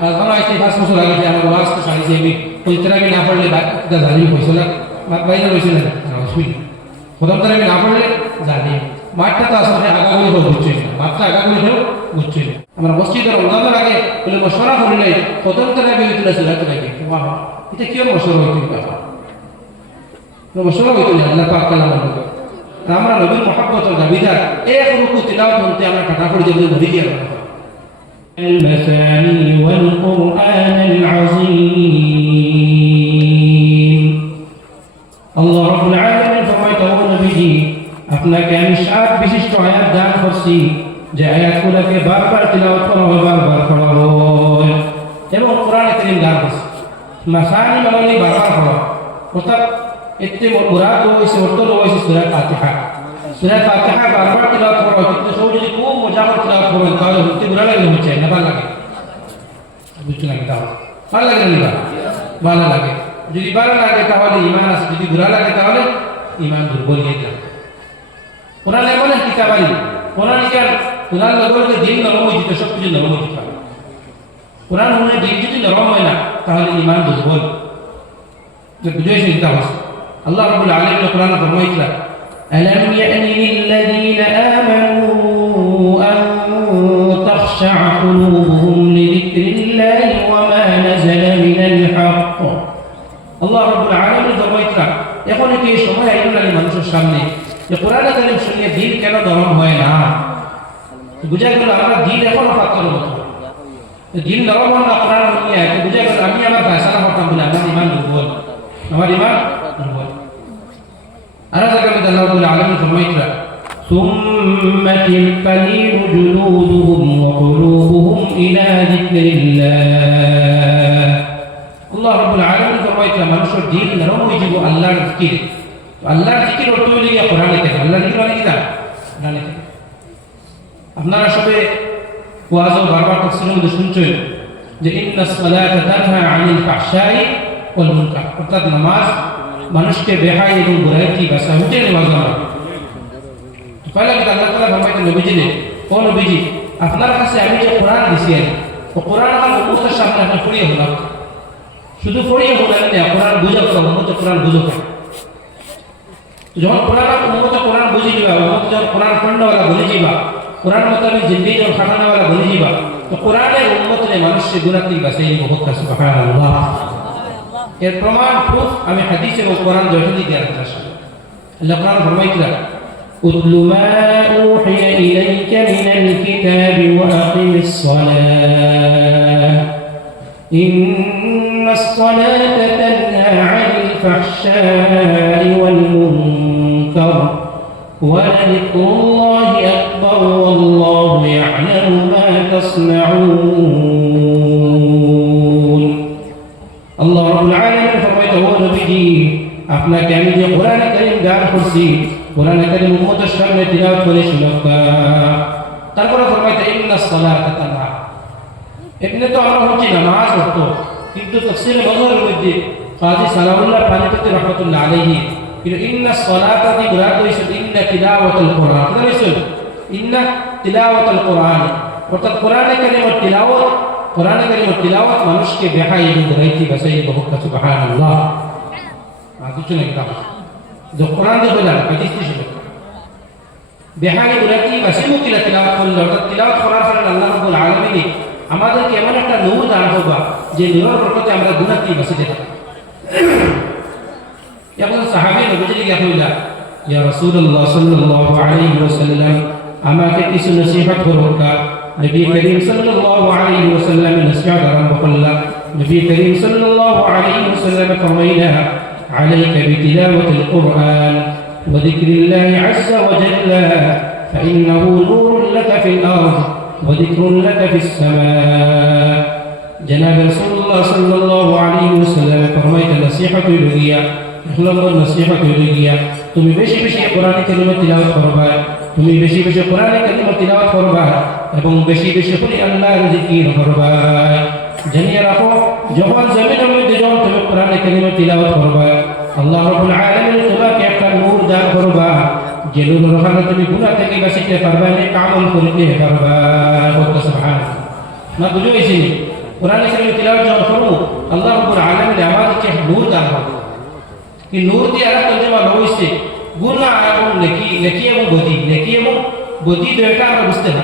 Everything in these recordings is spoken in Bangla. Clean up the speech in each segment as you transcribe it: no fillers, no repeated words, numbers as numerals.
মাঝখানে আসতে 5 বছর আগে আমার ওয়াজ তো সারিয়েছি আমি ওই তারাবি না পড়লে জানি হয়েছে না বাইরে রয়েছে না অসুবিধা প্রথম তারাবি না পড়লে জানি মাঠটা তো আসলে আগাগুলি হোক বুঝছি না মাঠটা আগাগুলি হোক বুঝছি না আমরা মসজিদের রমজানের আগে বলে মশলা করলে প্রথম তারাবি হইতে ছিল এত লাগে এটা কি মশলা হইতে মশলা হইতে আল্লাহ পাক কালাম আমরা নবীর মহব্বতের দাবিদার এক রুকু তিলাওয়াত করতে আমরা টাকা করে যদি ভরি দিয়ে المثاني والقرآن العظيم الله رب العالمين فرمائته نبيجي আপনাকে আমি 7 বিশিষ্ট আয়াত দান করছি যে আয়াতগুলোকে বারবার তিলাওয়াত করা হয় বারবার পড়া হয় এবং কোরআনে কারীম দান করছি মাসানি মানে বারবার পড়া অর্থাৎ এতে মুরাদ হইছে অর্থ হইছে সূরা ফাতিহা বারবার তিলাওয়াত করা হয় কিন্তু সব যদি খুব মজা করে তিলাওয়াত করেন তাহলে হতে ভালো লাগে হচ্ছে না ভালো লাগে বুঝতে লাগে তাহলে ভালো লাগে না ভালো লাগে যদি ভালো লাগে তাহলে ঈমান আছে যদি ভালো লাগে তাহলে ঈমান দুর্বল হয়ে যায় কোরআন এমন একটা কিতাব আছে কোরআন লগকে দিন নরম হয়ে যেতে সব কিছু নরম হয়ে যেতে কোরআন হলে দিন যদি নরম হয় না তাহলে ঈমান দুর্বল যে বুঝেছেন কিতাব আছে আল্লাহ রাব্বুল আলামিন কোরআন ফরমাইছেন ألم يأن للذين آمنوا أن تخشع قلوبهم لذكر الله وما نزل من الحق الله رب العالمين ফরমাইছেন এখন কি সময় আইলো না মানুষের সামনে যে কোরআন কারীম শুনিয়ে দিল কেন নরম হয় না বুঝা গেল আমরা দিল এখনো পাথর মতো দিল নরম না কোরআন শুনিয়ে বুঝা গেল আমি আমার ফয়সালা করতাম বলে আমার ঈমান দুর্বল أرادك من الله رب العالمين فرميتنا ثم تلقليل جلودهم وقلوبهم إلى ذكر الله الله رب العالمين فرميتنا منشر دين نرم يجب الله ذكر الله ذكر وطولي يا قرآن كذا الله ذكر وانا كذا আপনারা সবে ওয়াজ ও বারবার তাফসীরের মধ্যে শুনছেন যে ইন্নাস সালাতা তানহা আনিল ফাহশাই ওয়াল মুনকার অর্থাৎ নামাজ মানুষকে বেহাই এবং বুরাই থেকে বাঁচা হতে নামাজ পড়া তো পয়লা কথা আল্লাহ তাআলা ফরমাইতেন নবীজিকে ও নবীজি আপনার কাছে আমি যে কোরআন দিছি তো কোরআন আমার উম্মতের সামনে আপনি পড়িয়ে হলাম শুধু পড়িয়ে হলেন না কোরআন বুঝাও তো উম্মত কোরআন বুঝো যখন কোরআন বুঝি দিবা উম্মত যখন কোরআন পড়নেওয়ালা বলে যাবা কোরআন মোতাবেক জিন্দেগি যখন খাটানেওয়ালা বলে যাবা তো কোরআনের উম্মতরে মানুষকে গুনাহ থেকে বাঁচাই বহুত সুবহানাল্লাহ এর প্রমাণ প্রুফ আমি হাদিস এবং কোরআন দুটোই দিয়ে আসছি আল্লাহ কোরআন ফরমাইছেন উতলু মা উহিয়া ইলাইকা মিনাল কিতাবি ওয়া আকিমিস সালাহ ইন্নাস সালাতা তানহা আনিল ফাহশাই ওয়াল মুনকার ওয়া যিকরুল্লাহি আকবার ওয়াল্লাহু ইয়া'লামু মা তাসনাউন আল্লাহ রাব্বুল আলামিন ফরমাইতে ও নবীজি আপনাকে আমি যে কোরআন কারীম দান করছি কোরআন কারীম উম্মতের সামনে তিলাওয়াত করে শোনাবা তারপরে ফরমাইতে ইন্নাস সালাতা তানহা এখানে তো আমরা হচ্ছে নামাজ পড়তো কিন্তু তাফসীরে বদরের মধ্যে কাজী সালাউল্লাহ পানিপতি রাহমাতুল্লাহ আলাইহি কিন্তু ইন্নাস সালাতা দি মুরাদ হইছে ইন্না তিলাওয়াতুল কোরআন এটা হইছে ইন্না তিলাওয়াতুল কোরআন অর্থাৎ কোরআন কারীমের তিলাওয়াত কোরআন কারীমের তিলাওয়াত মানুষকে বেহাই এবং বুরাই থেকে বাঁচাই বহুত সুবহানাল্লাহ কিছু নাই তা যে কোরআন যে বললাম হাদিস কি ছিল বেহাই বুরাই থেকে বাঁচাই কিলা তিলাওয়াত করলে অর্থাৎ তিলাওয়াত করার পরে আল্লাহ রাব্বুল আলামিন আমাদেরকে এমন একটা নূর দান করবে যে নূরের বরকতে আমরা গুনাহ থেকে বাঁচতে থাকব একজন সাহাবী নবীজিকে কইলা ইয়া রাসূলুল্লাহ সাল্লাল্লাহু আলাইহি ওয়াসাল্লাম আমাকে কিছু নসিহত করুন নবী করিম সাল্লাল্লাহু আলাইহি ওয়াসাল্লাম নসিহত আরম্ভ করলেন নবী করিম সাল্লাল্লাহু আলাইহি ওয়াসাল্লাম ফরমাইলেন আলাইকা বিতিলাওয়াতিল কুরআন ওয়া যিকরিল্লাহি আযজা ওয়া জাল্লা ফাইন্নাহু নূরুন লাকা ফিল আরদ ওয়া যিকরুন লাকা ফিস সামা জনাব রাসূলুল্লাহ সাল্লাল্লাহু আলাইহি ওয়াসাল্লাম ফরমাইলেন নসিহত হইয়া ইখলাসের নসিহত হইয়া তুমি বেশি বেশি কোরআন কারীম তিলাওয়াত করবা তুমি বেশি বেশি কোরআন কারীম তিলাওয়াত করবা এবং বেশি বেশি করে আল্লাহর জিকির করবা জানিয়ে রাখো যখন জমিনের মধ্যে যখন তুমি কোরআন কারীম তিলাওয়াত করবা আল্লাহ রাব্বুল আলামিন তোমাকে একটা নূর দান করবা যে নূরের কারণে তুমি গুনাহ থেকে বাঁচতে পারবা নেক আমল করতে পারবা সুবহানাল্লাহ না বুঝাইছি কোরআন কারীম তিলাওয়াত যখন করব আল্লাহ রাব্বুল আলামিন আমাদেরকে নূর দান করবে এই নূর দিয়ে আর তর্জমা হইছে গুনাহ এবং নেকি এবং বদি দুইটা আমরা বুঝতে না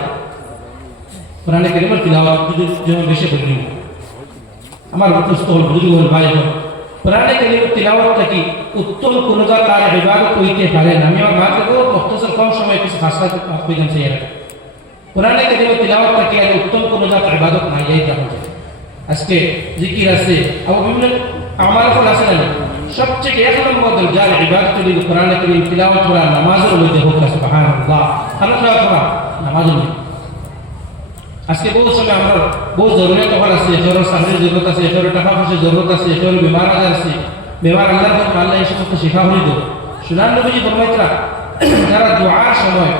কোরআন কারীমের তিলাওয়াত যখন বেশি করি আমার মুখস্থ হল বুজুর্গ ভাই কোরআন কারীমের তিলাওয়াতটা কি উত্তম কোন তার ইবাদত হইতে পারে না আমি আমার মাকে বহুত মুখতসর কম সময়ে কিছু খাসা কইলাম সেই আর কোরআন কারীমের তিলাওয়াতটা কি আর উত্তম কোন তার ইবাদত নাই এই জানা যায় আজকে জিকির আছে আর বিভিন্ন আমার ফল আছে না সবচেয়ে এক নম্বর দরজার ইবাদত যদি কোরআন কারীম তিলাওয়াত করা নামাজের মধ্যে হোক সুবহানাল্লাহ আল্লাহু আকবার নামাজের মধ্যে আজকে বহু সময় আমরা বহু জরুরত হল আছে এর সাহায্যের জরুরত আছে এর টাকা পয়সার জরুরত আছে এর বিমার আজার আছে বিমার আল্লাহর কাছে আল্লাহ এই সমস্ত শিখা হইল সুনান নবীজি ফরমাইতরা যারা দুআর সময়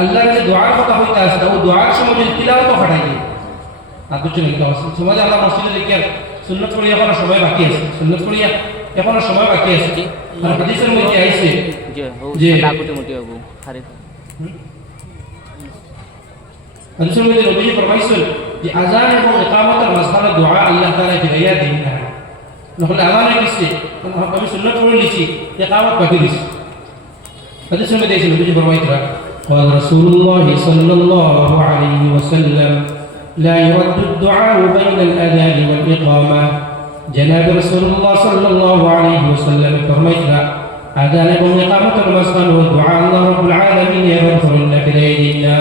আল্লাহর যে দুআর কথা হইতা আছে ও দুআর সময় যদি তিলাওয়াত ফাটাই দেয় আর দুটো নিতে আছে সমাজ আল্লাহ মসজিদে দেখে সুন্নাত পড়িয়া এখনো সময় বাকি আছে সুন্নাত পড়িয়া এখনো সময় বাকি আছে আর হাদিসের মধ্যে আইছে যে লাগুতে মোটি বাবু হারে হাদিসের মধ্যে নবীজি ফরমাইছেন যে আযান এবং ইকামতের মাঝখানে দোয়া আল্লাহ তাআলা ফিরাইয়া দেন না নহলে আযান হইছে আমি সুন্নাত পড়ে লিছি ইকামত বাকি দিছি হাদিসের মধ্যে আইছে নবীজি ফরমাইতরা قال رسول الله صلى الله عليه وسلم لا يرد الدعاء بين الأذان والإقامة جناب رسول الله صلى الله عليه وسلم فرميتنا أذان وإقامة المسكن والدعاء الله رب العالمين يغفر لك ليلنا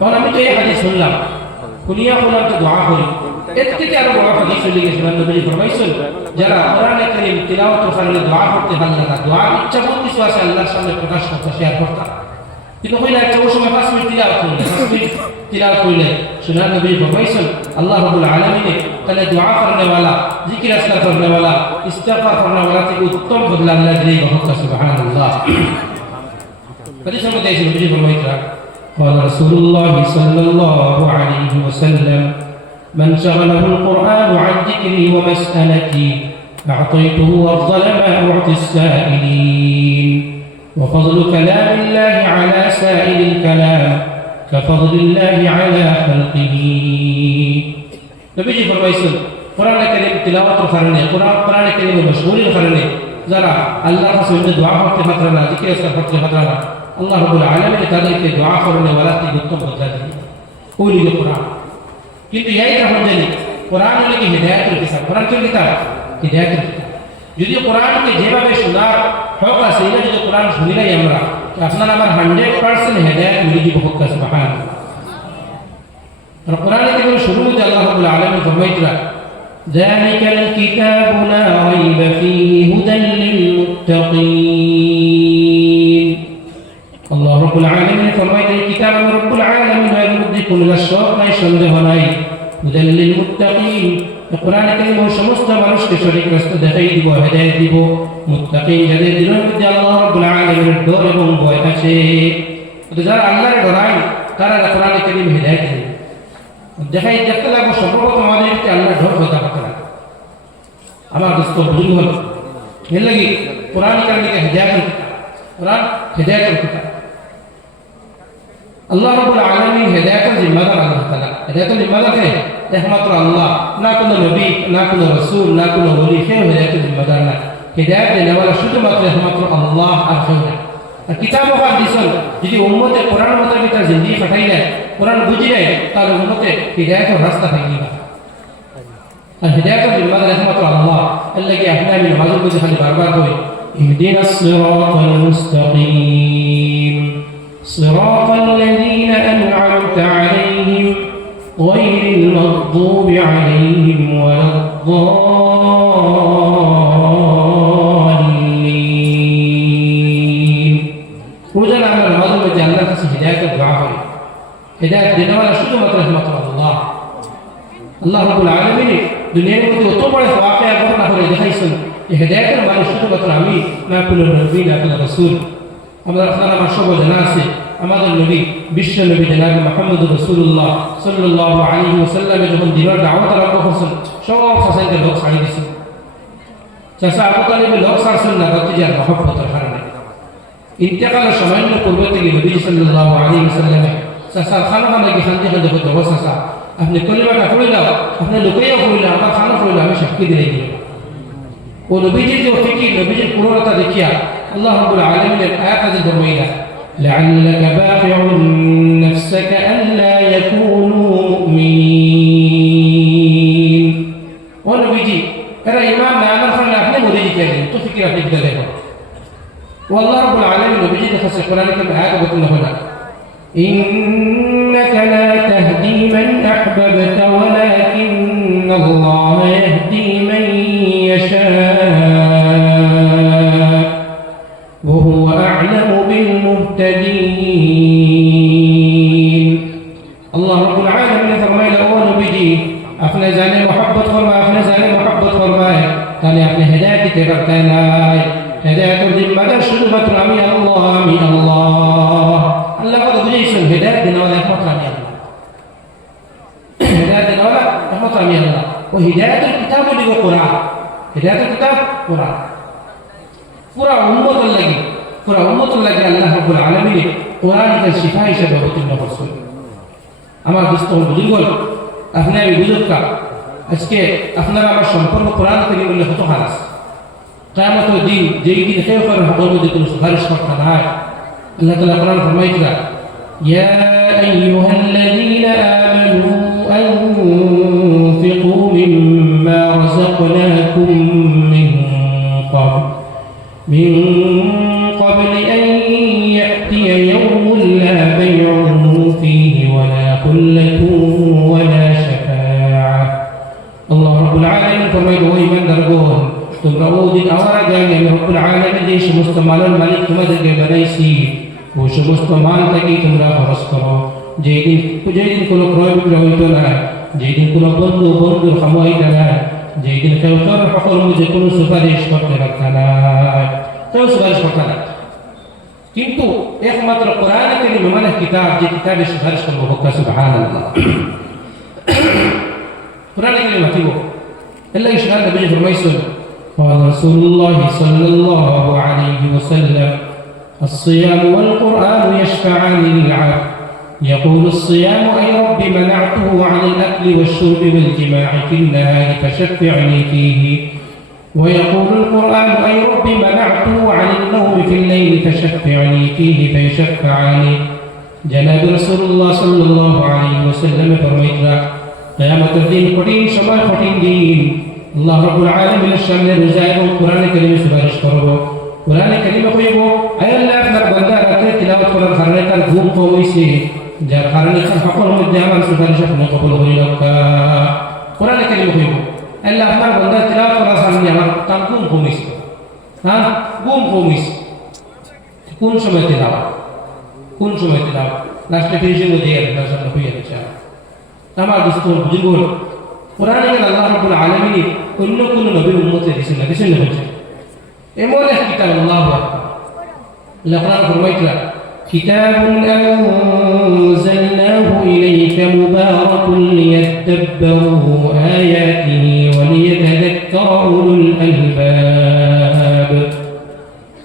قال আমি তো এই হাদিস শুনলাম কুনিয়া বললাম তো দোয়া করি এর থেকে আরো বড় হাদিস চলে গেছে নবী ফরমাইছেন যারা কোরআন কারীম তিলাওয়াত করেন দোয়া করতে ভালো লাগে দোয়া ইচ্ছা বহুত কিছু আছে আল্লাহর সামনে প্রকাশ করতে শেয়ার করতে কিন্তু কইলা একটা সময় 5 মিনিট তিলাওয়াত করলে সুনান নবী ফরমাইছেন আল্লাহ রাব্বুল আলামিন তাহলে দোয়া করনে वाला জিকির আসকার করনে वाला ইস্তিগফার করনে वाला থেকে উত্তম বদলা আল্লাহ দেয় বহুত সুবহানাল্লাহ হাদিসের মধ্যে আছে নবী ফরমাইছেন قال رسول الله صلى الله عليه وسلم من شغله القرآن عن ذكري ومسألتي أعطيته أفضل ما أعطي السائلين وفضل كلام الله على سائر الكلام كفضل الله على خلقه نبيجي فرمايسن قرآن الكريم تلاوة القرآن قرآن الكريم مشغول القرآن زرع الله سبحانه دعاء وقت فترنا ذكر وقت فترنا الله رب العالمين তাদেরকে দোয়া করনে वाला তে উত্তম বদলা দেয় ওই লিখে কোরআন কিন্তু এই রকম জানি কোরআন হলো কি হিদায়াতের কিতাব কোরআন কি কিতাব হিদায়াতের কিতাব যদি কোরআনকে যেভাবে শোনার হক আছে এটা যদি কোরআন শুনি নাই আমরা আপনার আমার 100% হিদায়াত মিলে দিব হক সুবহানাল্লাহ আর কোরআনে থেকে শুরু মধ্যে আল্লাহ রাব্বুল আলামিন ফরমাইতরা ذلك الكتاب لا ريب فيه هدى للمتقين الله رب العالمين فرمائے کتاب رب العالمین ہے مدد کل الشوق নাই সন্দেহ নাই هدى للمتقين القرآن الكريم সমস্ত মানুষকে সঠিক রাস্তা দেখাই দিব হেদায়েত দিব মুত্তাকিন যাদের দিলের মধ্যে আল্লাহ রাব্বুল আলামিনের ডর এবং ভয় আছে যারা আল্লাহর ডরায় তারা কোরআন কারীম হেদায়েত দেয় দেখাই দেখতে লাগবে সর্বপ্রথম আমাদেরকে আল্লাহর ডর হতে হবে আমার দোস্ত বুঝুন হল এর লাগি কোরআন কারীমকে হেদায়েত কোরআন হেদায়েতের কিতাব আল্লাহ রাব্বুল আলামিন হেদায়েতের জিম্মাদার আল্লাহ তাআলা হেদায়েতের জিম্মাদার কে একমাত্র আল্লাহ না কোনো নবী না কোনো রাসূল না কোনো ওলি কেউ হেদায়েতের জিম্মাদার না হেদায়েত দেওয়ালা শুধুমাত্র একমাত্র আল্লাহ আর কেউ না আর কিতাব ও হাদিস যদি উম্মতে কোরআন মোতাবেক জিন্দেগি পাঠাই না কোরআন বুঝি না তাহলে উম্মতে হেদায়েতের রাস্তা পাইনি না আর হেদায়েতের জিম্মাদার একমাত্র আল্লাহ আল্লাহ কি আপনি আমি নামাজের মধ্যে খালি বারবার করি اهدنا الصراط المستقيم صراط الذين أنعمت عليهم غير المغضوب عليهم ولا الضالين وجل على الماضي وجعلنا في هداية الدعاء هداية دينا ولا شكو مطرح مطرح الله رب العالمين دنيا مدى وطبع واقع برنا هو يدخيسن هداية المعنى شكو مطرح مي ما كل النبي لا كل رسول আমাদের আপনারা আমার সব জানা আছে আমাদের নবী বিশ্ব নবী জনাব মুহাম্মদ রাসূলুল্লাহ সাল্লাল্লাহু আলাইহি ওয়াসাল্লাম যখন দিনের দাওয়াত আরম্ভ করছেন সব সাসাইদের লোক ছাড়ি দিয়েছেন চাচা আবু তালিবের লোক ছাড়ছেন না ভাতিজার মহব্বতের কারণে ইন্তেকালের সামান্য পূর্ব থেকে নবী সাল্লাল্লাহু আলাইহি ওয়াসাল্লাম চাচা খানো খানো কি শান্তি শান্তি করতে হবে চাচা আপনি কলিমাটা পড়িলাম আপনি লুকাইয়া পড়িলাম আমার খানো পড়িলাম আমি সাক্ষী দিয়ে দিল ও নবীজির যে ফিকির নবীজির পূর্ণতা দেখিয়া আল্লাহ রাব্বুল আলামিনের আয়াত নাযিল ফরমাইলা لعلك باخع نفسك ألا يكونوا مؤمنين ونبيجي এরা ইমান না আনার ফলে আপনি মরে যেতে পারেন তো ফিকির আপনি দিতে দেখো والله رب العالمين নবীজি দেখাচ্ছে কোরআনে কি আয়াত বলতে হবে إنك لا تهدي من أحببت ولكن الله يهدي من يشاء وهو أعلم بالمهتدين الله رب العالمين فرمائے لأول بجي اپنے جانے محبت فرمائے اپنے جانے محبت فرمائے تانے اپنے ہدایت کی کرتے ہیں ہدایت الذمہ در شروع مطر امی اللہ اللہ کو بجی سن ہدایت دینا والا احمد رمی اللہ ہدایت دینا والا احمد رمی اللہ وہ ہدایت الكتاب لگو قرآن ہدایت الكتاب قرآن پورا امت লাগে আল্লাহ রাব্বুল আলামিন কোরআনের শিফা হিসেবে অবতীর্ণ করছেন আমার দোস্ত বুজুর্গ আপনি আমি বুজুর্গ আজকে আপনারা আমার সম্পর্ক কোরআন থেকে বললে কত খারাপ কিয়ামতের দিন যেই দিন কেউ কারো হাতের মধ্যে কোনো সুপারিশ করতে নাই আল্লাহ তাআলা কোরআন ফরমাইছেন ইয়া আইয়ুহাল্লাযীনা আমানু আনফিকু মিম্মা রাযাকনাকুম মিন قبل أن يأتي يوم لا بيع فيه ولا خلة ولا شفاعة الله رب العالمين فرمائے وہی من درگون تم رو دن آوارا جائیں گے رب العالمین دیش مستمال الملک تمہیں کے بنائیسی وہ مستمال تکی تم را فرس کرو جے دن کلو کروئی بکروئی تو لائے جے دن کلو بندو خموئی دلائے جے دن خیوکر حقل مجھے کلو سپریش کرتے رکھتا لائے تو سپریش کرتا لائے কিন্তু একমাত্র কোরআনে কারীম এমন এক কিতাব যে কিতাবে সুপারিশ করবো হোকা সুবহানাল্লাহ কোরআনে কারীম কি বল আল্লাহ ইসলাম নবী ফরমাইছেন قال رسول الله صلى الله عليه وسلم الصيام والقرآن يشفعان للعبد يقول الصيام أي رب منعته عن الأكل والشرب والجماع في النهار فشفعني فيه ويقول القرآن أي رب منعته عن النوم في الليل فشفعني فيه فيشفعني جناب رسول الله صلى الله عليه وسلم فرميتنا قيامة الدين قديم شمال قديم دين الله رب العالمين الشامل رزاق القرآن الكريم سبارش قربه قرآن الكريم قيبه أي الله أفنى بندار أكل تلاوة قرآن خرنك الغوم قويسي جار خرنك الحقل مجدعا سبارش أفنى قبل غيرك قرآن الكريم قيبه আল্লাহ আপনার বান্দা তিলাওয়াত করার সামনে আমার কান ঘুম ঘুমিয়েছে ঘুম ঘুমিয়েছে কোন সময় তিলাওয়াত লাস্টে ফিনিশিং দিয়ে আপনার সামনে হয়ে যাচ্ছে আমার দোস্ত বুজুর্গ কোরআনে আল্লাহ রাব্বুল আলামিন অন্য কোন নবীর উম্মতে দিয়েছেন না এমন এক কিতাব আল্লাহু আকবার আল্লাহ কোরআন ফরমাইছে كتاب أنزلناه إليك مبارك ليدبروا آياته وليتذكر أولو الألباب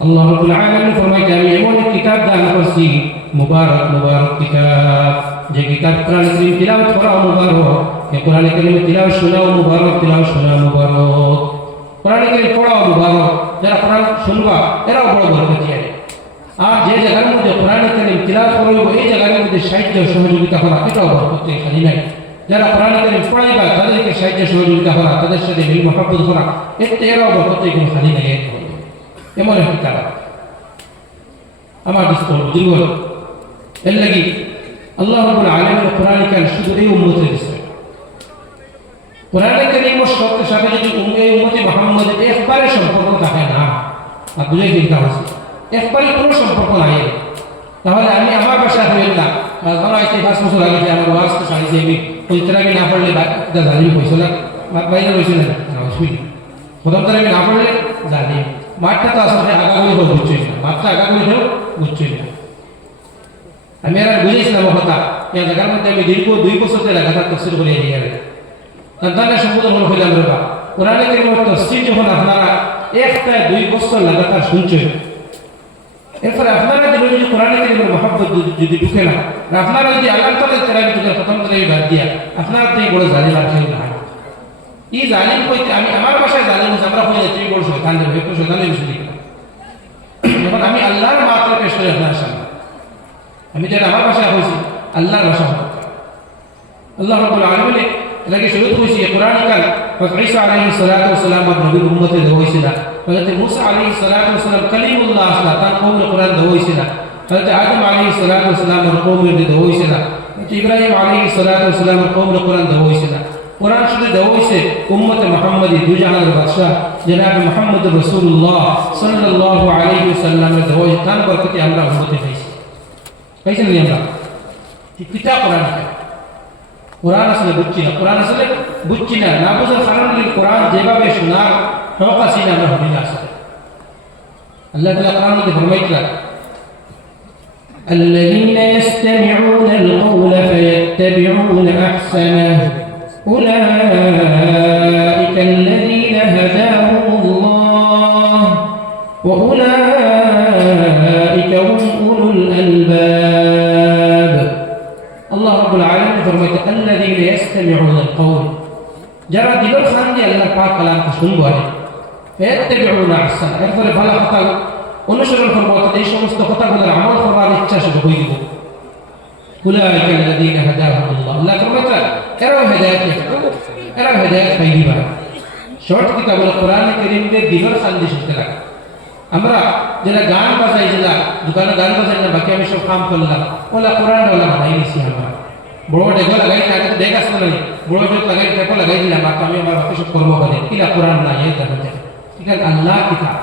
الله رب العالمين فرمائے يمون الكتاب دا نفسي مبارك كتاب جي كتاب قرآن الكريم تلاوت قرآن مبارك قرآن الكريم تلاوت شناو مبارك تلاوت شناو مبارك قرآن الكريم قرآن مبارك جرا قرآن شنوا এরা বড় বরকত আছে আর যে জায়গার মধ্যে কোরআন কারীম তিলাওয়াত করব এই জায়গার মধ্যে সাহায্য সহযোগিতা করা এটাও বরকত খালি নাই যারা কোরআন কারীম পড়াইবা তাদেরকে সাহায্য সহযোগিতা করা তাদের সাথে মিল মহব্বত করা এটাও বরকত কোনো খালি নাই এমন একটা কিতাব আমার দোস্ত দীর্ঘ এর লাগি আল্লাহ রাব্বুল আলামিন কোরআন কারীম শুধু এই উম্মতের দিয়েছে কোরআন কারীমের সাথে যদি উম্মতে মুহাম্মদ একবারে সম্পর্ক থাকে না আর বুঝে চিন্তা হচ্ছে একবারে কোনো সম্পর্ক নাই তাহলে আমি আমার বাসায় হইল না ধরো আজকে 5 বছর আগে আমার ওয়াজ তো চাইছি আমি পবিত্র আমি না পড়লে জানি পয়সা না বাইরে রয়েছে না অসুবিধা প্রথম তার আমি না পড়লে জানি মাঠটা তো আসলে আগাগুলি হোক বুঝছি না মাঠটা আগাগুলি হোক বুঝছি না আমি আর বুঝেছিলাম কথা এই জায়গার মধ্যে আমি দীর্ঘ 2 বছর ধরে লাগাতার তফসির করে এগিয়ে গেলে তার সম্বোধন হল হইলাম রে বা কোরআনে কারীমের তফসির যখন আপনারা 1-2 বছর লাগাতার শুনছেন এরপরে আপনারা দিলে যদি কোরআনে কারিমের মহব্বত যদি ঢুকে না আর আপনারা যদি আল্লাহ তাআলার তেলাওয়াত যদি খতম করে বাদ দিয়া আপনারা তো বড় জালিম আর কেউ না এই জালিম কইতে আমি আমার ভাষায় জালিম আমরা হয়ে যাচ্ছি বড় শয়তান দেব একটু শয়তানের বিষয় যখন আমি আল্লাহর মাত্র পেশ করি আপনার সামনে আমি যেটা আমার ভাষায় হয়েছি আল্লাহর ভাষা আল্লাহ রাব্বুল আলামিন এটাকে শুরু করেছি কোরআন কাল হযরত ঈসা আলাইহিস সালাতু ওয়াস সালাম নবীর উম্মতে দেওয়া হয়েছিল হযরত মুসা আলাইহিস সালাতু ওয়াস সালাম কালিমুল্লাহ আসলা তার কওমে কোরআন দেওয়া হয়েছিল হযরত আদম আলাইহিস সালাতু ওয়াস সালাম এর কওমে দেওয়া হয়েছিল হযরত ইব্রাহিম আলাইহিস সালাতু ওয়াস সালাম এর কওমে কোরআন দেওয়া হয়েছিল কোরআন শুধু দেওয়া হয়েছে উম্মতে মুহাম্মাদি দুজাহানের বাদশা জনাব মুহাম্মদুর রাসূলুল্লাহ সাল্লাল্লাহু আলাইহি ওয়াসাল্লামের দেওয়া হয়েছে তার বরকতে আমরা উম্মতে পাইছি পাইছেন নি আমরা এই কিতাব কোরআন আসলে বুঝছি না কোরআন আসলে বুঝছি না না বুঝার কারণে কোরআন যেভাবে শোনার হক আছে না আমরা হবি না আসলে আল্লাহ তাআলা কোরআন মধ্যে ফরমাইছেন الذين يستمعون القول فيتبعون أحسنه أولئك الذين هداهم الله وأولئك هم أولو الألباب الله رب العالمين فرمائے الذين يستمعون القول যারা দিলের খান দিয়ে আল্লাহ পাক কালামকে শুনবে فيتبعون أحسنه এরপরে ভালো কথা অনুসরণ করবো অর্থাৎ এই সমস্ত কথাগুলোর আমল করার ইচ্ছা শুধু হয়ে দিব أولئك الذين هداهم الله আল্লাহ ফরমাইতে এরাও হেদায়েত পাইবা শর্ট কিতাবুল কোরআন কারীমে দিলের খান দিয়ে শুনতে লাগে আমরা যারা গান বাজাই দিলা দোকানে গান বাজাই না বাকি আমি সব কাম করলাম ওলা কোরআন ওলা বানাই নিছি আমরা বড় ডেগো লাগাই আগে তো দেখ আসলে না বড় ডেগো লাগাই টেপো লাগাই দিলাম আর আমি আমার বাকি সব করবো বলে কিলা কোরআন না এই দেখো ঠিক আছে আল্লাহ কিতাব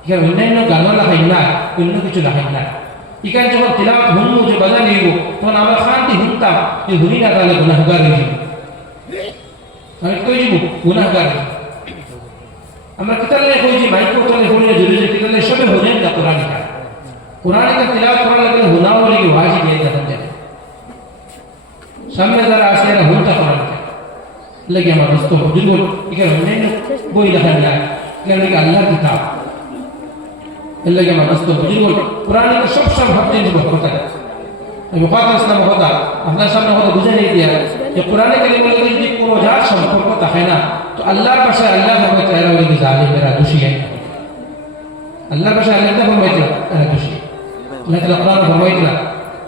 ঠিক আছে অন্যান্য গানও লাগাই না অন্য কিছু লাগাই না ইকান যখন তিলাওয়াত হুনমু যে বাজা নিব তখন আমরা শান্তি হুনতাম যে হুনি না তাহলে গুনাহগার হয়ে যাব আমি কই যাব গুনাহগার আমরা কিতালে কই যে মাইক কোতলে হলে জরুরি কিতালে সবে হলেন না কোরআন কা তিলাওয়াত করা লাগলে হুনাও লাগি ওয়াজিব এই দেখেন সামনে যারা আছে এরা হুনতা কোরআন লাগি আমার দোস্ত হুজুর বল এখানে অন্যান্য বই লেখা না এখানে আল্লাহর কিতাব এলাকে আমার দোস্ত হুজুর বল কোরআন কা সব ভাবতে দিব কথা আমি কথা ইসলাম কথা আপনার সামনে কথা বুঝে নিয়ে দিয়া যে কোরআনে কারিমের মধ্যে যদি কোনো জাত সম্পর্ক থাকে না তো আল্লাহর ভাষায় আল্লাহ ফরমাইতে এরা হলো জালিমেরা দোষী আল্লাহর ভাষায় আল্লাহ ফরমাইতে এরা দোষী আল্লাহ তাআলা কোরআনে ফরমাইতে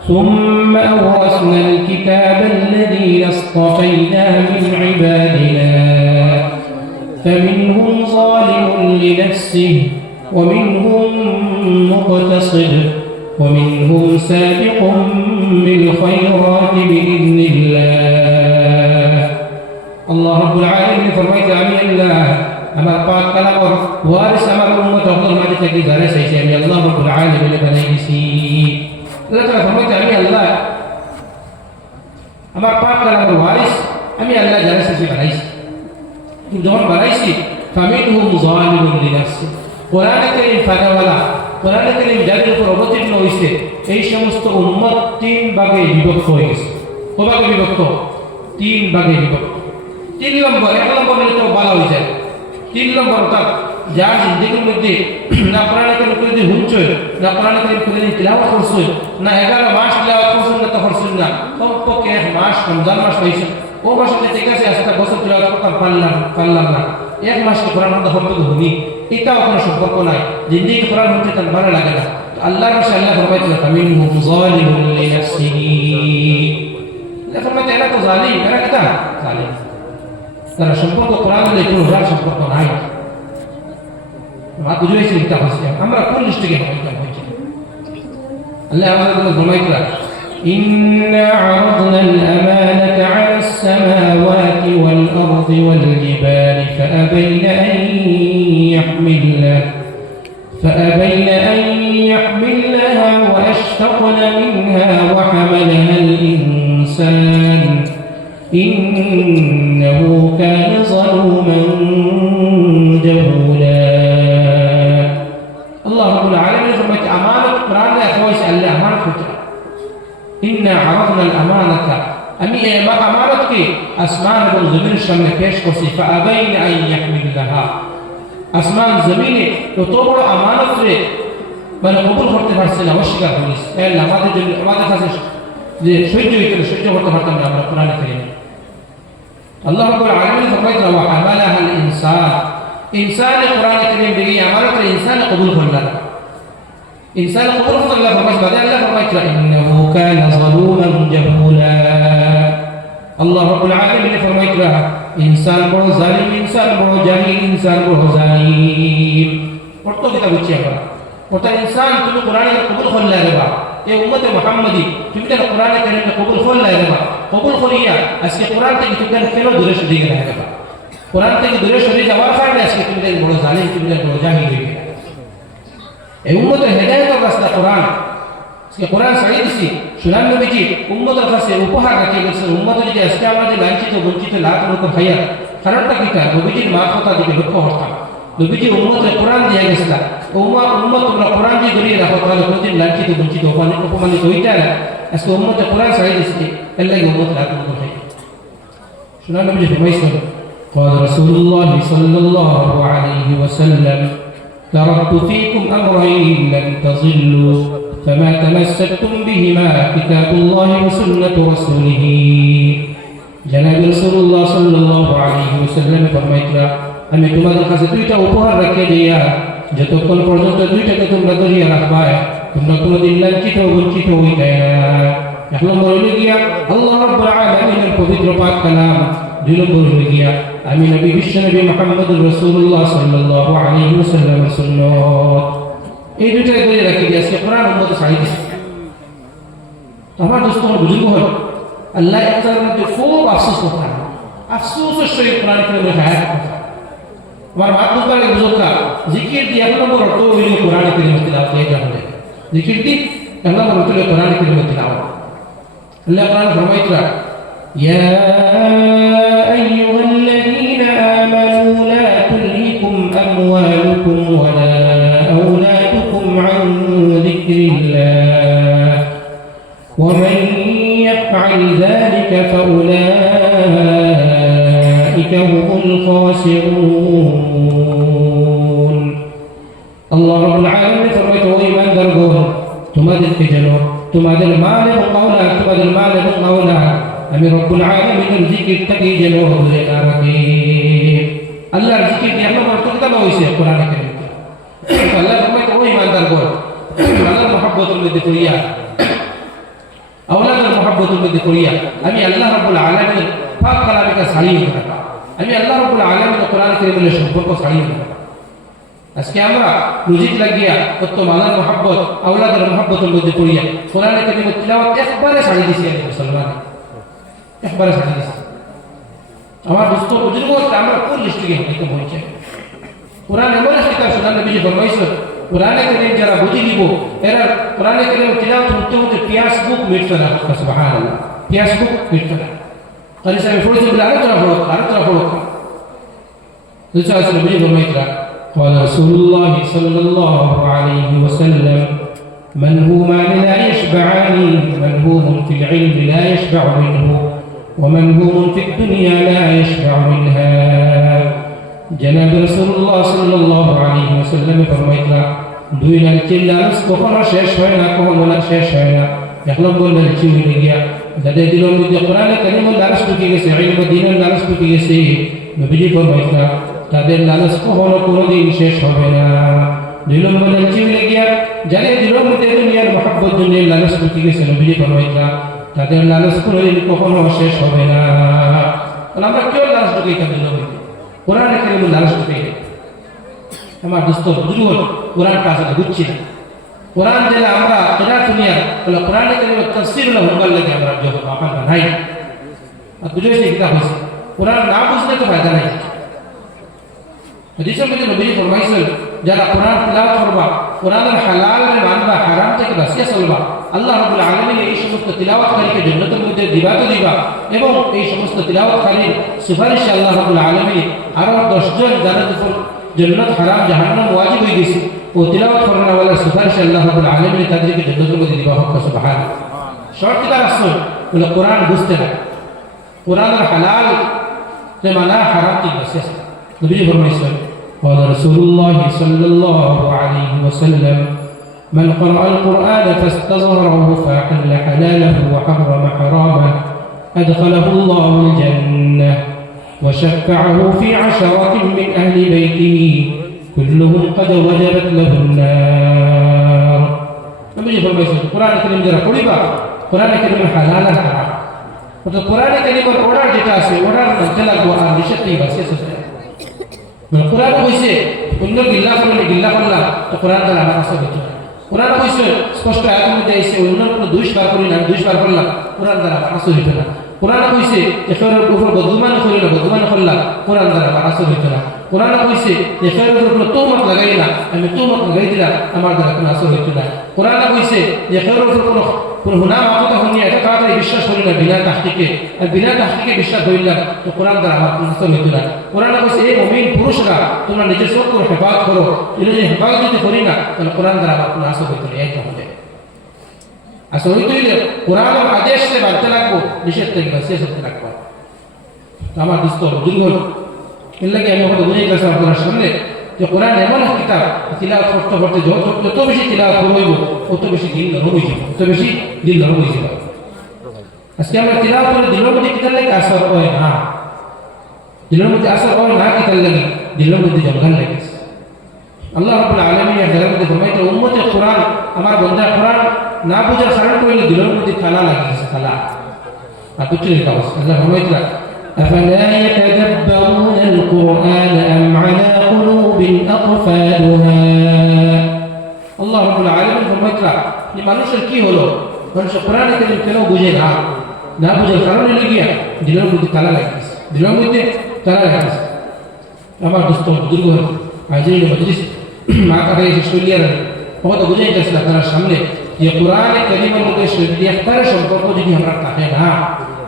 ثم أورثنا الكتاب الذين اصطفينا من عبادنا فمنهم ظالم لنفسه ومنهم مقتصد ومنهم سابق بالخيرات بإذن الله الله رب العالمين فرمائت أمي الله أمر پاک کلام اور وارث أمر أمت أفضل ماجد تکی دارے سیسے أمي الله رب العالمين بنائی سی اللہ تعالیٰ فرمائت أمي الله أمر پاک کلام اور وارث أمي الله دارے سیسے بنائی سی جون بنائی سی فمنهم ظالم لنفسه قرآن کریم ফাঁকাওয়ালা কোরআন কারীম যাদের উপর অবতীর্ণ হয়েছে এই সমস্ত উম্মত তিন ভাগে বিভক্ত হয়ে গেছে কভাগে বিভক্ত তিন ভাগে বিভক্ত তিন নম্বর এক নম্বর হলে তো বলা হয়ে যায় তিন নম্বর অর্থাৎ যার জিন্দেগির মধ্যে না কোরআন কারীম করে দিয়ে হুঁচয় না কোরআন কারীম করে দিয়ে তিলাওয়াত করছে না 11 মাস তিলাওয়াত করছেন না তো করছেন না কমপক্ষে এক মাস রমজান মাস হয়েছে ও মাসে ঠিক আছে আজকে বছর তিলাওয়াত করতে পারলাম না এক মাস কোরআন মধ্যে হয়তো হুনি এটাও কোনো সম্পর্ক নাই জিন্দেগি কোরআন হতে তার ভালো লাগে না আল্লাহর ভাষায় আল্লাহ ফরমাইতে ফামিনহুম যালিমুন লিনাফসিহি আল্লাহ ফরমাইতে এরা তো জালিম এরা কি জালিম তারা সম্পর্ক কোরআন দিয়ে কোনো ভালো সম্পর্ক নাই আমরা বুঝাইছি এটা হচ্ছে আমরা কোন দৃষ্টিকে হইছি আল্লাহ আমাদের ফরমাইতে إنا عرضنا الأمانة على السماوات والأرض والجبال فأبين أن يحملنها وأشفقن منها وحملها الإنسان إنه كان ظلوما جهولا الله رب العالمين فرمت أمانة قرآن يا أخوي سأل أمانة إنا عرضنا الأمانة أمي ما أمانتك أسمان بن زمين الشمل كيش قصي فأبين أن يحملنها আসমান জমিনে যত বড় আমানত রে মানে কবুল করতে পারছে না, অস্বীকার করেছে। আমাদের জন্য আমাদের কাছে যে সহ্য হইতে সহ্য করতে পারতাম না আমরা কোরআনে কারিমে। আল্লাহ রাব্বুল আলামিন ফরমাইতে ওয়া হামালাহাল ইনসান, ইনসান কোরআনে কারিম দিকে আমার তো ইনসান কবুল করলাম, ইনসান কবুল করলাম। ফরমাইতে আল্লাহ ফরমাইতে ইন্নাহু কানা যালুমান জাহুলা। আল্লাহ রাব্বুল আলামিন ফরমাইতে ইনসান বড় জালিম, ইনসান বড় জাহিল, ইনসান বড় জালিম। কত কথা বুঝছি আমরা। ওটা ইনসান তুমি কোরআনে কবুল করলে রে বা এই উম্মতে মুহাম্মাদি তুমি কেন কোরআনে কারিমে কবুল করলে রে বা, কবুল করিয়া আজকে কোরআন থেকে তুমি কেন দূরে সরে গেলে রে বা? কোরআন থেকে দূরে সরে যাওয়ার কারণে আজকে তুমি বড় জালিম, তুমি বড় জাহিল হয়ে গেলে। এই উম্মতের হেদায়েতের রাস্তা কোরআন। আজকে কোরআন ছাড়িয়ে দিছি, সুনান নবীজি উম্মতের কাছে উপহার রাখে গেছেন। উম্মত যদি আজকে আমরা যে লাঞ্ছিত বঞ্চিত লাখ লোক ভাইয়া, কারণটা কিটা নবীজির মারফতা দিকে লক্ষ্য করতাম। নবীজি উম্মতের কোরআন দিয়ে গেছিল, উম্মত তোমরা কোরআন দিয়ে ধরিয়ে রাখো, তাহলে কোনদিন লাঞ্ছিত বঞ্চিত অপমানিত হইতে না। আজকে উম্মতে কোরআন ছাড়িয়ে দিচ্ছে, এর লাগে উম্মত লাখ লোক ভাই। সুনান নবীজি ফরমাইছেন قال رسول الله صلى الله عليه وسلم تركت فيكم أمرين لن تضلوا فما تمسكتم بهما كتاب الله وسنة رسوله। جناب رسول الله صلى الله عليه وسلم ফরমাইতরা আমি তোমাদের কাছে দুইটা উপহার রেখে দিয়া, যতক্ষণ পর্যন্ত দুইটাকে তোমরা ধরিয়া রাখবা তোমরা কোনোদিন লাঞ্ছিত বঞ্চিত হইতে না। এক নম্বর হইল গিয়া আল্লাহ রাব্বুল আলামিনের পবিত্র পাক কালাম, দুই নম্বর হইল গিয়া আমি নবী বিশ্বনবী মুহাম্মদুর রাসূলুল্লাহ সাল্লাল্লাহু আলাইহি ওয়াসাল্লামের সুন্নাত। এই দুইটাকে ধরে রাখি দিয়ে আজকে কোরআন উম্মত ছাড়িয়ে দিচ্ছে। আমার দোস্ত বুজুর্গ হল আল্লাহ একটার মধ্যে খুব আফসোস কথা, আফসোসের সহিত কোরআন কারিমের হায়াত কথা। আমার বাদ বুঝতে বুঝোকা জিকির দিয়ে এক নম্বর অর্থ হইল কোরআন কারিমের তিলাওয়াত। এইটা হলে জিকির দি এক নম্বর অর্থ হইল কোরআন কারিমের তিলাওয়াত। আল্লাহ কোরআন ফরমাইতরা ইয়া আইয়ুহাল্লাযীনা আমানু লা তুলহিকুম আমওয়ালুকুম ওয়ালা আওলাদুকুম আন যিকরিল্লাহ ওয়া মান ইয়াফআল যালিকা ফাউলাইকা হুমুল খাসিরুন। আল্লাহ রাব্বুল আলামিন ফরমাইতে ও ঈমানদারগণ, তোমাদেরকে যেন তোমাদের মাল এবং মাওলা, তোমাদের মাল এবং মাওলা আমি রব্বুল আলামিনের জিকিরটাকে যেন দূরে না রাখে। আল্লাহর জিকির দিয়ে আমরা বর্তমানে দেওয়া হয়েছে কোরআনে কারিমে। আল্লাহ ফরমাইতে ও ঈমানদারগণ, আল্লাহর মহব্বতের মধ্যে পড়িয়া, আওলাদের মহব্বতের মধ্যে পড়িয়া আমি আল্লাহ রাব্বুল আলামিনের পাক কালামকে ছাড়িয়ে রাখা, আমি আল্লাহ রাব্বুল আলামিনের কোরআন কারিমের সম্পর্ক ছাড়িয়ে রাখা। আজকে আমরা রুজিক লাগিয়া কত মালার মহব্বত, আওলাদের মহব্বতের মধ্যে পড়িয়া কোরআন কারিমের তিলাওয়াত একবারে ছাড়িয়ে দিছি। আমি মুসলমান একবারে ছাড়িয়ে দিছি। আমার দোস্ত বুজুর্গ আমরা কোন লিস্টে হইতে বলছে? কোরআন এমন একটা কিতাব, সুনান নবীজি ফরমাইছেন কোরআনে কারিম যারা বুঝে নিব এরা কোরআনে কারিম তিলাওয়াত করতে করতে পিয়াস বুক মিটবে না। সুবহানাল্লাহ, পিয়াস বুক মিটবে না। কারণ আমি পড়তে বলে আরো তোরা পড়ো। দুইটা আছে নবীজি ফরমাইতরা قال رسول الله صلى الله عليه وسلم منهومان لا يشبعان، منهوم في العلم لا يشبع منه ومنهوم في الدنيا لا يشبع منها। جناب رسول الله صلى الله عليه وسلم ফরমাইতরা দুই লালচির লালচ কখনো শেষ হয় না, কখনো শেষ হয় না। এক নম্বর লালচি হয়ে গিয়া যাদের দিলের মধ্যে কোরআনে কারিমের লালচ ঢুকে গেছে, ইলম দ্বীনের লালচ ঢুকে গেছে, নবীজি ফরমাইতরা তাদের লালচ কখনো কোনোদিন শেষ হবে না। দুই নম্বর লালচি হয়ে গিয়া যাদের দিলের মধ্যে দুনিয়ার মহব্বত দুনিয়ার লালচ ঢুকে গেছে, নবীজি ফরমাইতরা তাদের লালচ কোনোদিন কখনো শেষ হবে না। আমরা কেউ লালচ ঢুকে তাদের নবী কোরআনে কারিমের লালচ ঢুকে। আমার দোস্ত বুজুর্গ কোরআন কাছে বুঝছি না। কোরআন যেটা আমরা এরা দুনিয়া বলে কোরআনে কারিমের তাফসীর হলো হুঙ্গার লাগে আমরা যখন আপনার নাই আর বুঝেছি কিতাব হয়েছে। কোরআন না বুঝলে তো ফায়দা নাই। হাদিসের মধ্যে নবী ফরমাইছেন যারা কোরআন তিলাওয়াত করবা, কোরআনের হালাল মানবা, হারাম থেকে বাঁচিয়ে চলবা, আল্লাহ রাব্বুল আলামিন এই সমস্ত তিলাওয়াতকারীকে জান্নাতের মধ্যে দিবা তো দিবা, এবং এই সমস্ত তিলাওয়াতকারীর সুপারিশে আল্লাহ রাব্বুল আলামিন আরো 10 জন জান্নাতের উপর জান্নাত হারাম জাহান্নাম ওয়াজিব হয়ে গেছে। ও তিলাওয়াত করানোওয়ালা সুপারিশে আল্লাহ রাব্বুল আলামিন তাদেরকে জান্নাতের মধ্যে দিবা হোক। সুবহানাল্লাহ। শর্ত কি তার আসল বলে কোরআন বুঝতে না, কোরআনের হালাল মানা হারাম থেকে বাঁচিয়ে নবী ফরমাইছেন قال رسول الله صلى الله عليه وسلم من قرأ القرآن فاستظهره فأحل حلاله وحرم حرامه أدخله الله الجنة وشفعه في 10 من أهل بيته كلهم قد وجبت له النار. نبي فرمائے قرآن کریم যারা পড়িবা কোরআন কারীমের হালাল আর হারাম তো কোরআন কারীমের অর্ডার যেটা আছে অর্ডার মানতে লাগবে আর নিষেধ নেই বাস শেষ হয়ে যায়। কোরআন কইছে অন্য গিল্লা করলে গিল্লা করলাম তো কোরআন দ্বারা আমার কাছে হতো না। কোরআন কইছে স্পষ্ট আয়াতের মধ্যে এসে অন্য কোনো 2 বার করি না 2 বার করলাম কোরআন দ্বারা আমার কাছে হতো না। কোরআন কইছে যে খেরের উপর বদগুমান করি না বদগুমান করলাম কোরআন দ্বারা আমার কাছে হতো না। কোরআন কইছে যে খেরের উপর তোমত লাগাই না আমি তোমত লাগাই দিলাম আমার দ্বারা কোনো আসর হতো না। কোরআন কইছে যে খেরের উপর কোনো হুনা মাকতা হনি এটা তাড়াতাড়ি বিশ্বাস করি না বিনা তাহকিকে আর বিনা তাহকিকে বিশ্বাস করিলাম তো কোরআন দ্বারা আমার কোনো আসর হতো না। কোরআন কইছে এই মুমিন পুরুষরা তোমরা নিজের চোখ করে হেফাজত করো এটা যদি হেফাজত যদি করি না তাহলে কোরআন দ্বারা আমার কোনো আসর হতো না। এই তাহলে আসল হইতে হইলে কোরআনের আদেশ সে মানতে লাগবো নিষেধ থেকে শেষ হতে লাগবো। আমার দোস্ত বুজুর্গ এর লাগে আমি হয়তো বুঝে গেছি আপনার সামনে যে কোরআন এমন এক কিতাব তিলাওয়াত করতে করতে যত বেশি তিলাওয়াত করব তত বেশি দিন নরম হয়ে যাবে তত বেশি দিন নরম হয়ে যাবে। আজকে আমরা তিলাওয়াত করে দিলের মধ্যে কিতাব লাগে আসর হয় না দিলের মধ্যে আসর হয় না কিতাব লাগে দিলের মধ্যে জঙ্গল লেগেছে। আল্লাহ রাব্বুল আলামিন এর জায়গার মধ্যে ফরমাইতে উম্মতে কোরআন আমার বান্দা কোরআন না বুঝার কারণ কইলে দিলের মধ্যে খালা লাগিয়েছে খালা আর কিছু নেই কাজ আল্লাহ ফরমাইতে أفلا يتدبرون القرآن أم على قلوب أقفالها الله رب العالمين ফরমাইতে যে মানুষের কি হলো মানুষ কোরআন কারীম কেন বুঝে না না বুঝার কারণ হলো গিয়া দিলের মধ্যে খালা লাগিয়েছে দিলের মধ্যে খালা লাগিয়েছে। আমার দোস্ত বুজুর্গ হাজির মজলিস মা কাছে এসে শুনলিয়ার কত বুঝাই গেছিল আপনার সামনে যে কোরআন কারীমের মধ্যে শরীয়তের সম্পর্ক যদি আমরা থাকে না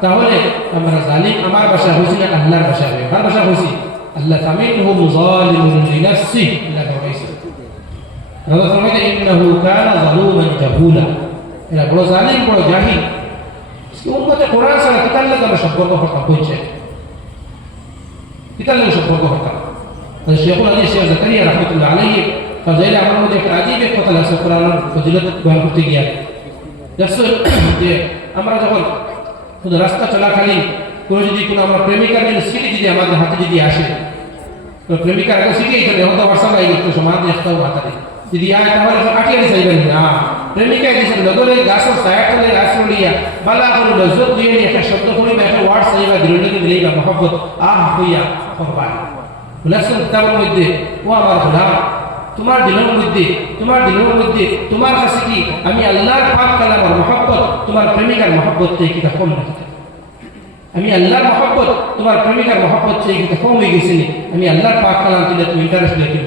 তাহলে আমরা জালিম আমার ভাষা হইছি না আল্লাহর ভাষা হবে কার ভাষা হইছি আল্লাহ তামিনহু মুযালিমুন লিনাফসি আল্লাহ ফরমাইছে রাসূল ফরমাইতে ইন্নাহু কানা যালুমান জাহুলা এরা বড় জালিম বড় জাহিল। উম্মতে কোরআন ছাড়া কিতাব লাগে আমরা সম্পর্ক করতে হচ্ছে কিতাব লাগে সম্পর্ক করতে শেখুল আলী শেখ জাকারিয়া রহমতুল্লাহ আলাইহি ফজলে আমার মধ্যে একটা আজীব এক কথা আছে কোরআনের ফজিলত বয়ান করতে গিয়া দেখছেন যে আমরা যখন শুধু রাস্তা চলাকালীন কোনো যদি কোনো আমার প্রেমিকার সিটি যদি আমাদের হাতে যদি আসে তো প্রেমিকার আগে সিটি এখানে হয়তো হোয়াটসঅ্যাপ আই একটু সমাজ একটাও মাথাতে যদি আয় তাহলে কাটিয়ে চাইবেন না প্রেমিকা দিয়েছেন লগলে গাছের ছায়া চলে গাছ লিয়া বালা করে লজ্জত দিয়ে একটা শব্দ করিবা একটা ওয়ার্ড চাইবা দৃঢ়কে দিলেইবা মহব্বত হইয়া করবা বলেছেন কিতাবের মধ্যে ও আমার গোলাম তোমার দিলের মধ্যে তোমার কাছে কি আমি আল্লাহর পাক কালামের মহব্বত তোমার প্রেমিকার মহব্বত থেকে কিটা কম না আমি আল্লাহর মহব্বত তোমার প্রেমিকার মহব্বত থেকে কিটা কম হয়ে গেছে আমি আল্লাহর পাক কালাম দিলে তুমি ইন্টারেস্ট দিয়ে তুমি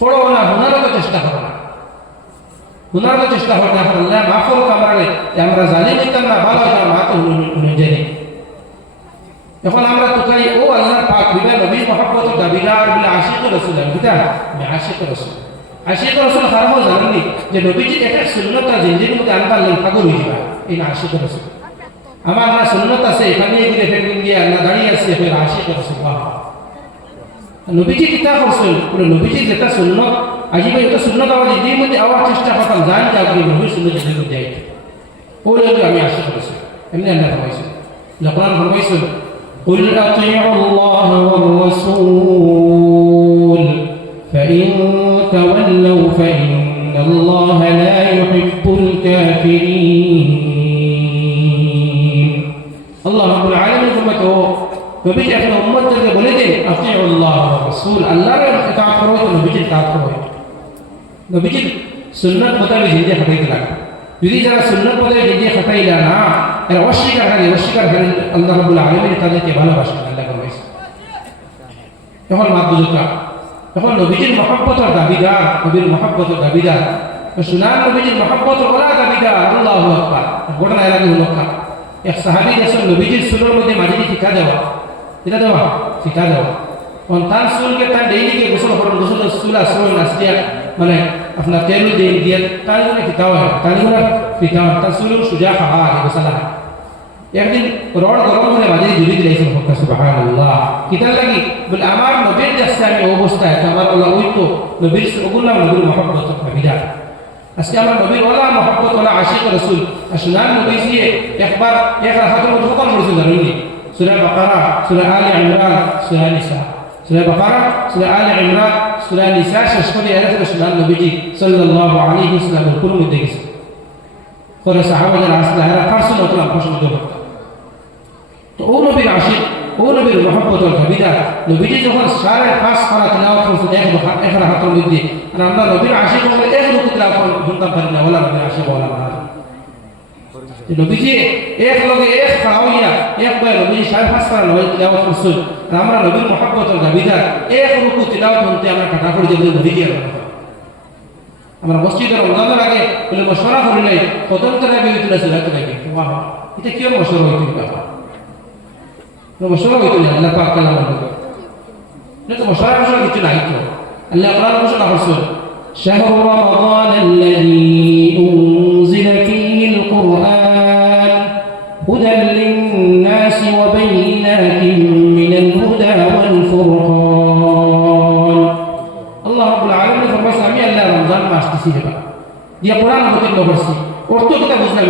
পড়ো না হুনারও তো চেষ্টা করো না আল্লাহ মাফ করো আমরা জানি নিতাম না ভালো হইতাম মা তো জানি এখন আমরা তো চাই ও আল্লাহর পাক বিনা নবীর মহব্বতের দাবিদার বলে আশিক রাসূল বিতা আমি আশিক রাসূল খারাপ জানেননি যে নবীজির একটা সুন্নাত জিন্দেগির মধ্যে আনবা আল্লাহ পাগল হয়ে যাবে এই আশিক রাসূল আমার না সুন্নাত আছে এখানে গিয়ে ফেডিং দিয়ে আল্লাহ দাঁড়িয়ে আছে ওই আশিক রাসূল নবীজি কিতাব রাসূল পুরো নবীজি যেটা সুন্নাত আজি ভাই এটা সুন্নাত আমার জিন্দেগির মধ্যে আওয়ার চেষ্টা করতাম জান যে আপনি নবীর সুন্নাত জিন্দেগির মধ্যে আইতে ওই লোক আমি আশিক রাসূল এমনি আল্লাহ ফরমাইছে কোরআন ফরমাইছে قل أطيعوا الله والرسول فإن تولوا فإن الله لا يحب الكافرين الله رب العالمين فرمته নবীজি এখন উম্মতদেরকে বলে দেন আতিউ আল্লাহ ওয়া রাসূল আল্লাহর ইতাআত করো তো নবীজির ইতাআত করো নবীজির সুন্নাত মোতাবেক জিন্দে খাটাইতে লাগবে যদি যারা সুন্নাত মোতাবেক জিন্দে খাটাইলা না এরা অস্বীকার করে আল্লাহ রাব্বুল আলামিন তাদেরকে ভালোবাসেন আল্লাহ ফরমাইছে তখন মাদুজুকা তখন নবীজির মহব্বতের দাবিদার নবীর মহব্বতের দাবিদার সুনান নবীজির মহব্বতের ওলা দাবিদার আল্লাহু আকবার ঘটনা এর আগে হলো এক সাহাবী যখন নবীজির সুন্নার মধ্যে মাঝে শিক্ষা দেওয়া কোন তার সুলকে তার ডেইলি গোসল করেন গোসল সুল আসল নাসিয়া মানে আপনার তেল দিয়ে তার জন্য কিতাব হয় তার জন্য কিতাব তার সুল সুজা খাওয়া গোসলা একদিন রড গরম করে বাজিয়ে জুড়ে দিয়েছিল ফক্কা সুবহানাল্লাহ কিতার লাগি বলে আমার নবীর দেখছে আমি অবস্থায় তো আমার আল্লাহ ওই তো নবীর ওগুলা নবীর মহব্বত ভাবিদার আজকে আমরা নবীর ওলা মহব্বত ওলা আশিক রাসূল আসলাম নবী দিয়ে একবার এক রাকাতের মধ্যে খতম করেছিল জানেননি সূরা বাকারা সূরা আলে ইমরান সূরা নিসা সূরা বাকারা সূরা আলে ইমরান সূরা নিসা শেষ করে এর রাসূল নবীজি সাল্লাল্লাহু আলাইহি ওয়াসাল্লামের কোন মধ্যে গেছে করে সাহাবাদের আসলে এরা ফারসি নতুন পছন্দ করত তো ও নবীর আশিক ও নবীর মহব্বত ও ভাবিদার নবীজি যখন সারা পাঁচ করা তিলাওয়াত করছে এক রাকাতের মধ্যে আর আমরা নবীর আশিক হলে এক রুকু তিলাওয়াত শুনতাম পারি না ওলা নবীর আশিক ওলা না নবীজি এক লগে এক খাওয়া হইয়া একবার নবীজি সাড়ে পাঁচ করা নবী তিলাওয়াত করছেন আর আমরা নবীর মহব্বত ও ভাবিদার এক রুকু তিলাওয়াত শুনতে আমরা কাটা করে যেগুলো নবীজি আমরা মসজিদের রমজানের আগে বলে মশওয়ারা করিলে প্রথম তারা বিয়ে তুলেছিল এত নাকি বাহ এটা কি মশওয়ারা হইতে বাবা মশওয়ারা হইতে না আল্লাহ পাক কালাম বলে এটা তো মশওয়ারা কিছু নাই তো আল্লাহ কোরআন ঘোষণা করছেন শাহরু রমাদান আল্লাযী উনজিলা ফীহি আল-কুরআন হুদাল লিন-নাসি ওয়া বায়িনাতিন মিনাল হুদা ওয়াল ফুরকান আল্লাহ রাব্বুল আলামিন ফরমাইছে আমি আল্লাহ রমজান মাস দিছি রে বাবা দিয়া কোরআন অবতীর্ণ করছি অর্থ কথা বুঝলাম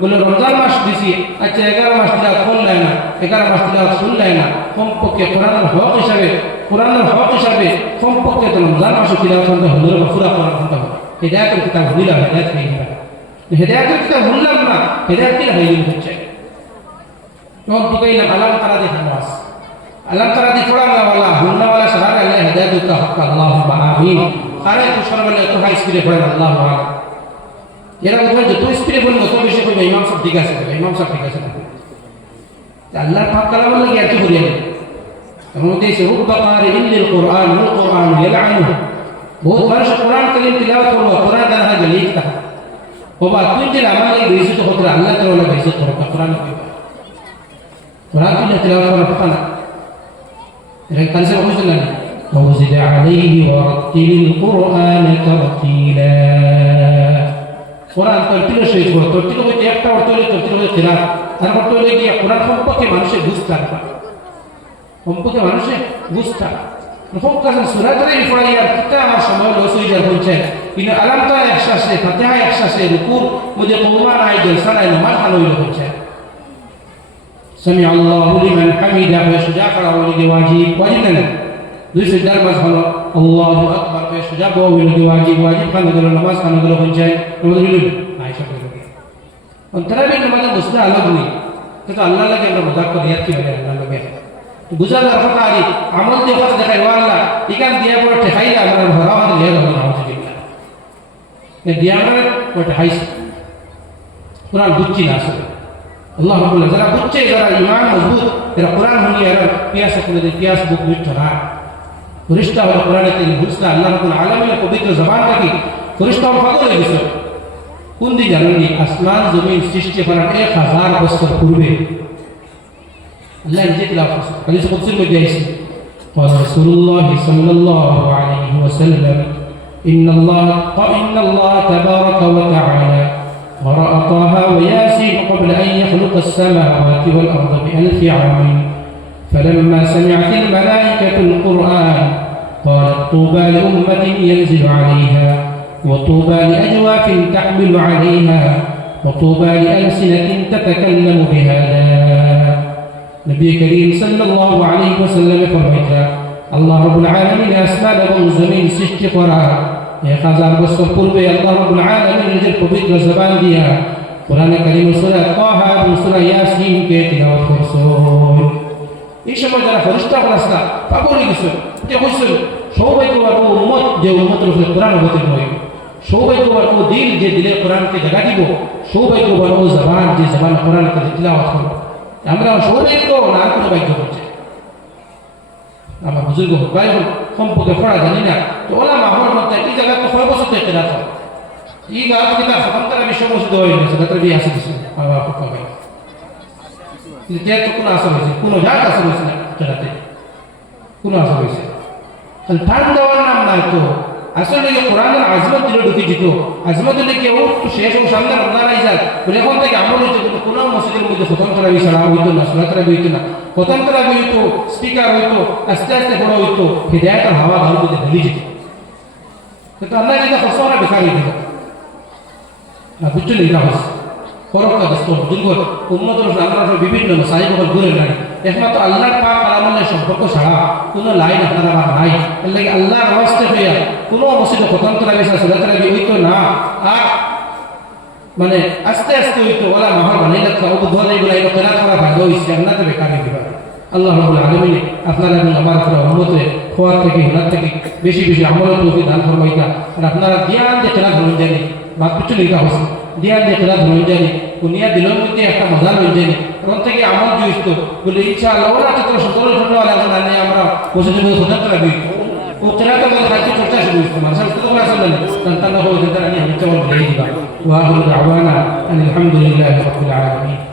বলে রমজান মাস দিছি আচ্ছা 11 মাস দিলা করলাই না 11 মাস দিলা শুনলাই না কমপক্ষে কোরআনের হক হিসাবে কমপক্ষে তো রমজান মাসে তিলাওয়াত করতে হলো পুরা কোরআন পড়তে হবে হিদায়াতের কিতাব ভুলিলা হিদায়াত নেই হিদায়াতের কিতাব ভুললাম না হিদায়াত কি হয়ে হচ্ছে তখন দুকাইলাম আলাম তারা দেখা নামাজ আলাম তারা দি পড়ালা ওয়ালা হুন্না ওয়ালা সারা আল্লাহ হিদায়াতুল হক আল্লাহুম্মা আমিন আরে তো সরবলে তো হাই স্পিডে পড়ে আল্লাহু আকবার এরা বলে যত স্পিডে বলবো তত বেশি কইবে ইমাম সাহেব ঠিক আছে ইমাম সাহেব ঠিক আছে আল্লাহর পাক কালাম লাগি আর কি করিয়া এমন দেশে রুব্বা কারিইন লিল কুরআন ওয়াল কুরআন ইয়ালআনুহু বহুত মানুষ কোরআন কারীম তিলাওয়াত করবে কোরআন দানা গলি লিখতা বাবা তুই যে আমাকে বেশি তো হতো আল্লাহ তাআলা বেশি করো কোরআন তিলাওয়াত করা পাতা না এটা কালসে বুঝছেন না وزد عليه ورتل القرآن ترتيلا কোরআন তরতিল শেষ করো তরতিল হইতে একটা অর্থ হইলে তরতিল হইতে কিরাত আর অর্থ হইলে কি কোরআন সম্পর্কে মানুষের বুঝতে পারবে সম্পর্কে মানুষের বুঝতে ফোকাসন সূরা ধরে পড়াই আর কিতা আমার সময় লস হয়ে যায় বলছে কিন্তু আলাম তো একসাথে ফাতিহা একসাথে রুকু মুঝে কওমা নাই জলসা নাই নামাজ ভালো হইলো বলছে সামি আল্লাহু লিমান হামিদা ওয়া সুজা করা হইলো ওয়াজিব না দুই সিজদার নামাজ হলো আল্লাহু আকবার ওয়া সুজা হইলো ওয়াজিব খান গেল নামাজ খান গেল বলছে নামাজ হইলো আয়েশা কইলো অন্তরাবি নামাজ মুসলা আলাদা নেই তো আল্লাহ লাগে আমরা মজাক করি আর কি হবে আল্লাহ লাগে গুজার রাখা আলী আমল দিয়ে কথা দেখাই আল্লাহ ইকান দিয়া পড়ে ঠেকাইলা আমরা ভরা হতে লে হবে না হতে দিলা এ দিয়া পড়ে ওটা হাইস কোরআন বুঝছি না আসলে আল্লাহ রাব্বুল যারা বুঝছে যারা ঈমান মজবুত এরা কোরআন হনি এরা পিয়াস করে দিয়ে পিয়াস বুক বিট না ফেরেশতা হলো কোরআনে তিনি বুঝতা আল্লাহ রাব্বুল আলামিনের পবিত্র জবানটাকে ফেরেশতা পাগল হয়ে গেছে কোন দিন জানেননি আসমান জমিন সৃষ্টি করার 1000 বছর পূর্বে الله يجيك لا فرصة فليس قدسين مجيس قال رسول الله صلى الله عليه وسلم إن الله تبارك وتعالى قرأ طه وياسين قبل أن يخلق السماوات والأرض ب1000 عام فلما سمعت الملائكة القرآن قالت طوبى لأمة ينزل عليها وطوبى لأجواف تحمل عليها وطوبى لألسنة تتكلم بهذا নবী করিম সাল্লাল্লাহু আলাইহি ওয়াসাল্লাম ফরমাইতা আল্লাহ রাব্বুল আলামিন আসমান এবং জমিন সৃষ্টি করা 1000 বছর পূর্বে আল্লাহ রাব্বুল আলামিন নিজের পবিত্র জবান দিয়া কোরআনে কারীম সূরা তাহা এবং সূরা ইয়াসিন কে তিলাওয়াত করছেন এই সময় যারা ফেরেশতা ফেরেশতা পাগল হয়ে গেছে যে কইছেন সৌভাগ্যবান ও উম্মত যে উম্মতের উপরে কোরআন অবতীর্ণ হইবে সৌভাগ্যবান ও দিল যে দিলে কোরআনকে জায়গা দিব সৌভাগ্যবান ও জবান যে জবান কোরআনকে তিলাওয়াত করবে আমরা সৌভাগ্য না কোনো ভাগ্য করছে আমার বুজুর্গ ভাই সম্পর্কে পড়া জানি না তো ওলা মাহর মধ্যে এই জায়গা তো 6 বছর থেকে রাখো এই গাছ কিনা সন্তান বিশ্ব মসজিদ হয়ে গেছে তাতে বিয়ে আসে দিছে বাবা পক্ষ ভাই কিন্তু তে তো কোনো আসর হয়েছে কোনো জাত আসর হয়েছে না সেটাতে কোনো আসর হয়েছে তাহলে ঠান্ডা দেওয়ার নাম নাই তো আসলে এই কোরআনের আজমত দিলে ঢুকে যেত আজমত দিলে কেউ শেষ ও সামনে রমজান আই যায় বলে এখন থেকে আমল হইতো কিন্তু কোনো মসজিদের মধ্যে খতম তারাবি ছাড়া হইতো না সুরা তারাবি হইতো না খতম তারাবি হইতো স্পিকার হইতো আস্তে আস্তে বড় হইতো হিদায়াতের হাওয়া ঘর মধ্যে ঢেলে যেত কিন্তু আল্লাহ যেটা খসরা বেকার হয়ে গেল না বুঝছো এটা হচ্ছে ফরকটা দস্ত দীর্ঘ উন্মতের আমরা বিভিন্ন সাহিব ঘুরে নাই একমাত্র আল্লাহর পাক কালামের সম্পর্ক ছাড়া কোনো লাইন আপনারা নাই এর লাগে আল্লাহর রাস্তে হইয়া কোনো মসজিদে খতম তারাবি সুরা তারাবি হইতো না আর মানে আস্তে আস্তে হইতো ওলা মহা মানে লাগতো উদ্বোধন এগুলো এগুলো কেনা করা ভাগ্য হয়েছে আল্লাহতে বেকার হয়ে গেল আল্লাহ রাব্বুল আলামিন আপনারা এবং আমার উপর উম্মতে খোয়ার থেকে হুনার থেকে বেশি বেশি আমলের তৌফিক দান ফরমাইতা আর আপনারা জ্ঞান দিয়ে কেনা ধরুন জানি বা কিছু লেখা হচ্ছে জ্ঞান দিয়ে কেনা ধরুন জানি দুনিয়া দিলের মধ্যে একটা মজা লই জানি তখন থেকে আমল জুইত বলে ইনশাআল্লাহ ওরা তো 17 ঘন্টা লাগবে না আমরা মসজিদে খতম তারাবি ও কেরাতে বলে খাইতে চর্চা শুরু হইতো মাসাল কত করে আসলে তান্তানা হয়ে যেটা আমি হচ্ছে বলে দিবা ওয়া আখিরু দাওয়ানা আলহামদুলিল্লাহি রাব্বিল আলামিন